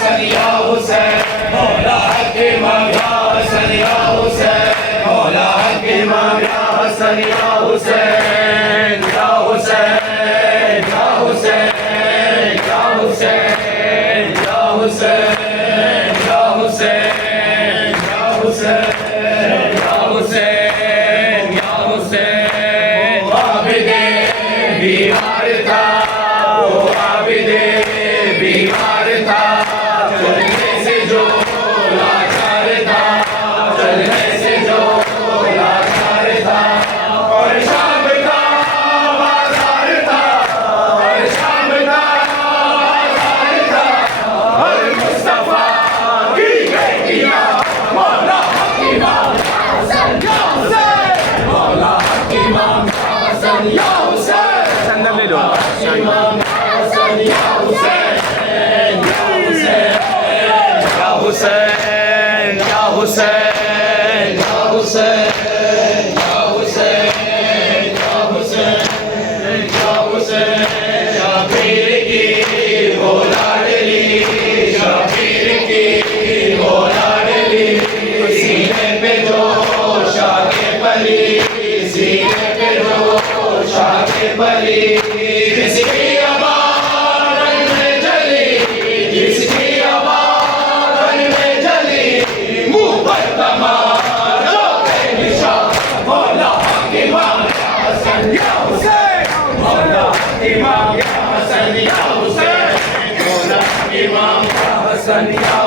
हसन या हुसैन, मौला हक इमाम या हसन या हुसैन, मौला हक इमाम या हसन या हुसैन, या हुसैन, या हुसैन, या हुसैन, या हुसैन, या हुसैन, या हुसैन, या हुसैन, या हुसैन। आबिदे बीमार था, वो आबिदे बीमार था, चलने से जो लाचार था, चलने से जो लाचार था, और शाम का बाजार था, और शाम का बाजार था, और मुस्तफा की बेटियां मौला हक इमाम हसन या हुसैन, मौला हक इमाम हसन या हुसैन, संदर्भ ले लो। इमाम हसन या हुसैन, या हुसैन, या हुसैन, या हुसैन, या हुसैन, या हुसैन, या हुसैन, शाबीर की वो लाडली, शाबीर की वो लाडली, सीने पे जो शाके पली, सीने पे जो शाके पली, जिसकी आवाज़ में जली, जिसकी आवाज़ में जली, मुँह पर तमाचा के निशान, मौला हक इमाम हसन या हुसैन, मौला हक इमाम हसन या हुसैन, मौला हक इमाम हसन या